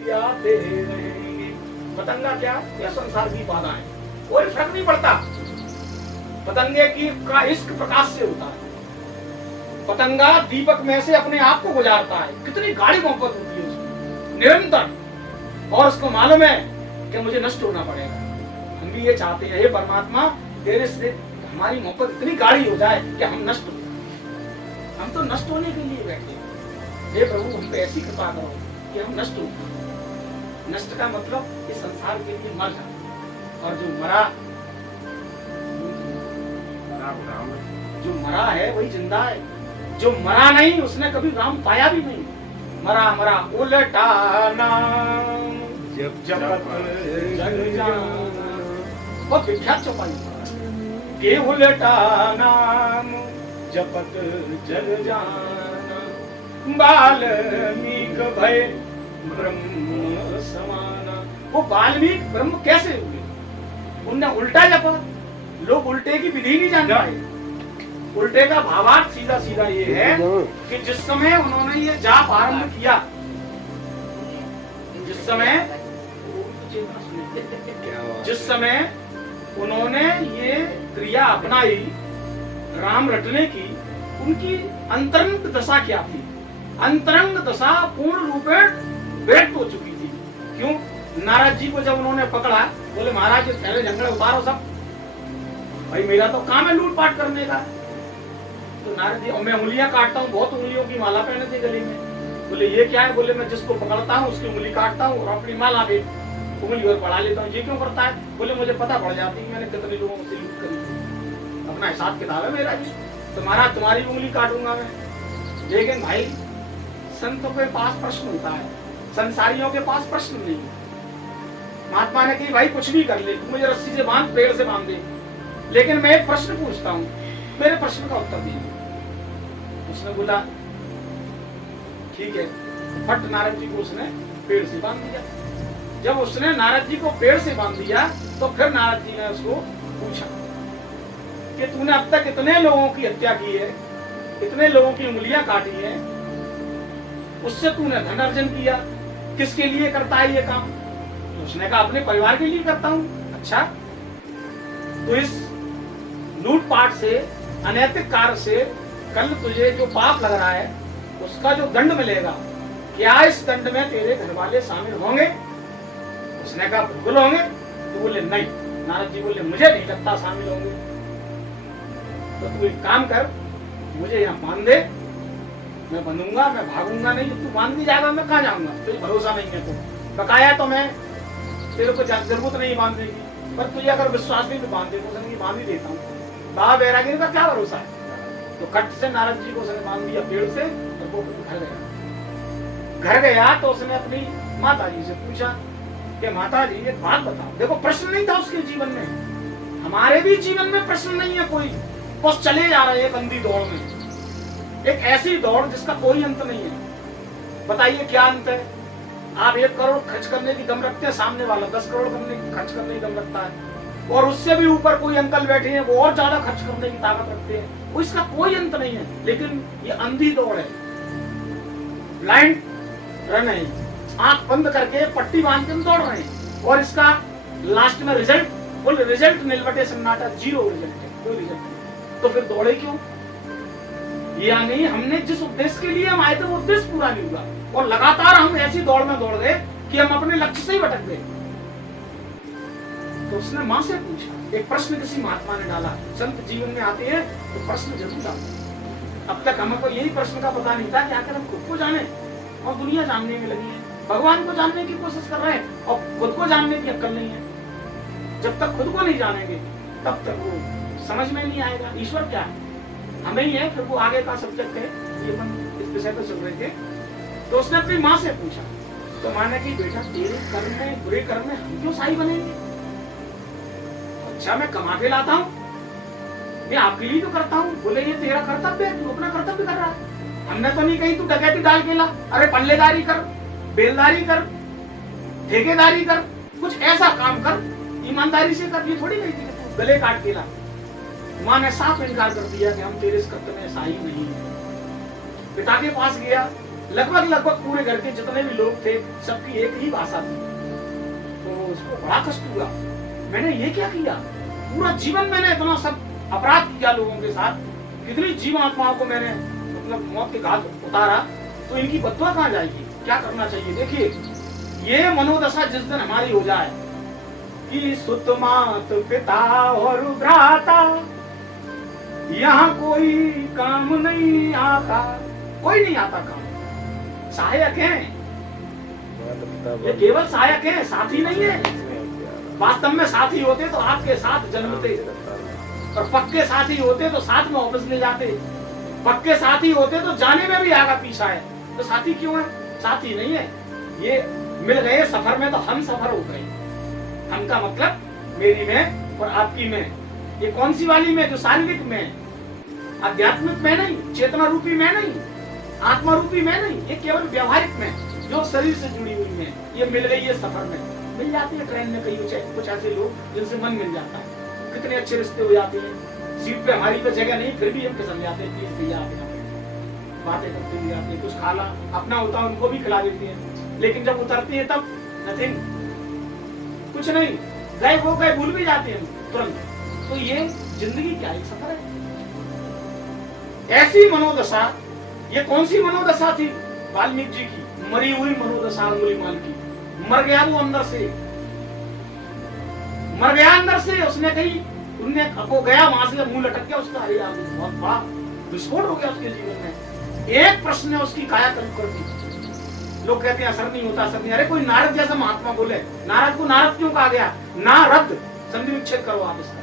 आते रहेंगे। पतंगा क्या? यह संसार की बाधाएं, कोई फर्क नहीं पड़ता। पतंगे की का इश्क प्रकाश से होता है। पतंगा दीपक में से अपने आप को गुजारता है। कितनी गाढ़ी मोहब्बत होती है उसमें, निरंतर। और उसको मालूम है कि मुझे नष्ट होना पड़ेगा। हम भी ये चाहते हैं, हे परमात्मा, तेरे से हमारी मोहब्बत इतनी गाढ़ी हो जाए कि हम नष्ट हो जाए। हम तो नष्ट होने के लिए बैठे हैं। हे प्रभु, हम पे ऐसी कृपा करो कि हम नष्ट हो जाए। नष्ट का मतलब इस संसार के लिए मर जाए। और जो मरा है वही जिंदा है। जो मरा नहीं उसने कभी राम पाया भी नहीं। मरा मरा उलटा नाम जब जपत जग जाना। बहुत विख्यात चौपाई के उलटा नाम जपत जग जाना। वाल्मीकि भय ब्रह्म समाना। वो वाल्मीकि ब्रह्म कैसे हुए? उनने उल्टा जपा। लोग उल्टे की विधि नहीं जान पाए। उल्टे का भावार्थ सीधा सीधा ये है कि जिस समय उन्होंने ये जाप आरंभ किया, जिस समय उन्होंने ये क्रिया अपनाई राम रटने की, उनकी अंतरंग दशा क्या थी? अंतरंग दशा पूर्ण रूपेण व्यक्त हो चुकी थी। क्यों? नारद जी को जब उन्होंने पकड़ा, बोले महाराज ये पहले जंगल उतारो सब, भाई मेरा तो काम है लूटपाट करने का। तो नारद जी, और मैं उंगलियां काटता हूँ, बहुत उंगलियों की माला पहने थे गले में। बोले ये क्या है? बोले मैं जिसको पकड़ता हूँ उसकी उंगली काटता हूँ और अपनी माला पे उंगली और बढ़ा लेता हूँ। ये क्यों करता है? बोले मुझे पता पड़ जाती है मैंने कितने लोगों से लूट करी, अपना हिसाब किताब है मेरा जी। तो महाराज तुम्हारी उंगली काटूंगा मैं। लेकिन भाई संतों के पास प्रश्न होता है, संसारियों के पास प्रश्न नहीं। महात्मा ने कही भाई कुछ भी कर ले, तू मुझे रस्सी से बांध, पेड़ से बांध दे, लेकिन मैं एक प्रश्न पूछता हूँ, मेरे प्रश्न का उत्तर दीजिए। उसने बोला ठीक है। फट नारद जी को उसने पेड़ से बांध दिया। जब उसने नारद जी को पेड़ से बांध दिया तो फिर नारद जी ने उसको पूछा कि तूने अब तक इतने लोगों की हत्या की है, इतने लोगों की उंगलियां काटी हैं, उससे तूने धन अर्जन किया, किसके लिए करता है ये काम? तो उसने कहा अपने परिवार के लिए करता हूं। अच्छा, तो इस लूटपाट से, अनैतिक कार्य से कल तुझे जो पाप लग रहा है उसका जो दंड मिलेगा, क्या इस दंड में तेरे घर वाले शामिल होंगे? उसने कहा बिल्कुल होंगे। तो बोले नहीं। नारद जी बोले मुझे नहीं लगता शामिल होंगे। तो तू एक काम कर, मुझे यहाँ बांध दे, मैं बंधूंगा, मैं भागूंगा नहीं। तू बांध नहीं जाएगा मैं कहाँ जाऊंगा? तुझे भरोसा नहीं है तो बकाया तो मैं तेरे को जरूरत नहीं बांधने की, पर तुझे अगर विश्वास भी बांध दे तो बांध ही देता हूँ। बाबा बैरागी का क्या भरोसा है? तो कट से नारद जी को उसने बांध दिया पेड़ से और वो घर गया। घर गया तो उसने अपनी माता जी से पूछा कि माता जी एक बात बताओ। देखो प्रश्न नहीं था उसके जीवन में, हमारे भी जीवन में प्रश्न नहीं है कोई, बस चले जा रहे हैं अंधी दौड़ में, एक ऐसी दौड़ जिसका कोई अंत नहीं है। बताइए क्या अंत है? आप 1 करोड़ खर्च करने की दम रखते हैं, सामने वाला 10 करोड़ खर्च करने की दम रखता है, और उससे भी ऊपर कोई अंकल बैठे हैं वो और ज्यादा खर्च करने की ताकत रखते हैं। वो इसका कोई अंत नहीं है। लेकिन ये अंधी दौड़ है, ब्लाइंड रन है, आंख बंद करके पट्टी बांध के दौड़ रहे हैं, और इसका लास्ट में रिजल्ट निलवटे सन्नाटा, 0 रिजल्ट है, कोई रिजल्ट नहीं। तो फिर दौड़े क्यों? यानी हमने जिस उद्देश्य के लिए हम आए थे वो उद्देश्य पूरा नहीं हुआ, और लगातार हम ऐसी दौड़ में दौड़ गए कि हम अपने लक्ष्य से ही भटक गए। तो उसने मां से पूछा, एक प्रश्न किसी महात्मा ने डाला। संत जीवन में आते हैं तो प्रश्न जरूर डालते। अब तक हमको यही प्रश्न का पता नहीं था कि आखिर हम खुद को जाने और दुनिया जानने में लगी है, भगवान को जानने की कोशिश कर रहे हैं और खुद को जानने की अक्ल नहीं है। जब तक खुद को नहीं जानेंगे तब तक वो समझ में नहीं आएगा ईश्वर क्या है, हमें ही है। फिर वो आगे का सब्जेक्ट है, ये अपन इस विषय पर चल रहे थे। तो उसने अपनी माँ से पूछा, तो माँ ने कि बेटा तेरे कर्म में, बुरे कर्म में हम क्यों साई बनेंगे? अच्छा मैं कमा के लाता हूँ, मैं आपके लिए तो करता हूँ। बोले ये तेरा कर्तव्य है, तू अपना कर्तव्य कर रहा है, हमने तो नहीं कही तू डकैती डाल के ला। अरे पल्लेदारी कर, बेलदारी कर, ठेकेदारी कर, कुछ ऐसा काम कर, ईमानदारी से कर। ये थोड़ी कही थी तू गले काट के ला। माँ ने साफ इनकार कर दिया कि हम तेरे इस कर्तव्य में साई नहीं है। पिता के पास गया, लगभग पूरे घर के जितने भी लोग थे सबकी एक ही भाषा थी। तो उसको बड़ा कष्ट हुआ, मैंने ये क्या किया, पूरा जीवन मैंने इतना सब अपराध किया लोगों के साथ, कितनी जीव आत्माओं को मैंने मतलब मौत के घाट उतारा, तो इनकी बदुआ कहाँ जाएगी, क्या करना चाहिए। देखिए ये मनोदशा जिस दिन हमारी हो जाए कि सुत मात पिता और भ्राता यहाँ कोई काम नहीं आता, कोई नहीं आता काम, सहायक हैं ये, केवल सहायक हैं, साथी नहीं है। वास्तव में साथी होते तो आपके साथ जन्मते, और पक्के साथी होते तो साथ में ऑफिस ले जाते, पक्के साथी होते तो जाने में भी आगा पीछा है, तो साथी क्यों है, साथी नहीं है। ये मिल गए सफर में तो हम सफर हो गए, हम का मतलब मेरी में और आपकी में, ये कौन सी वाली में, जो शारीरिक में, आध्यात्मिक में नहीं, चेतना रूपी में नहीं, आत्मा रूपी में नहीं, ये केवल व्यवहारिक में जो शरीर से जुड़ी हुई में, ये मिल गई है सफर में, मिल जाती है ट्रेन में कहीं कुछ ऐसे लोग जिनसे मन मिल जाता है, कितने अच्छे रिश्ते हो जाते हैं, सीट पे हमारी पे जगह नहीं फिर भी हम फिसल जाते हैं, प्लीज भैया आप बातें करते हुए जाते हैं, कुछ खाना अपना होता है उनको भी खिला देते हैं, लेकिन जब उतरती है तब नथिंग, कुछ नहीं, गए वो गए, भूल भी जाते हैं तुरंत। तो ये जिंदगी क्या एक सफर है। ऐसी मनोदशा, ये कौन सी मनोदशा थी वाल्मीकि जी की, मरी हुई मनोदशा अंगुलीमाल की, मर गया वो अंदर से, मर गया अंदर से, उसने कहीं उनने को गया वहां से मुंह लटक गया उसका, अरे यार बहुत बड़ा विस्फोट हो गया उसके जीवन में। एक प्रश्न ने उसकी कायाकल्प कर दी। लोग कहते हैं असर नहीं होता, असर नहीं, अरे कोई नारद जैसा महात्मा बोले, नारद को नारद क्यों कहा गया, नारद, संधि विच्छेद करो आप इसका,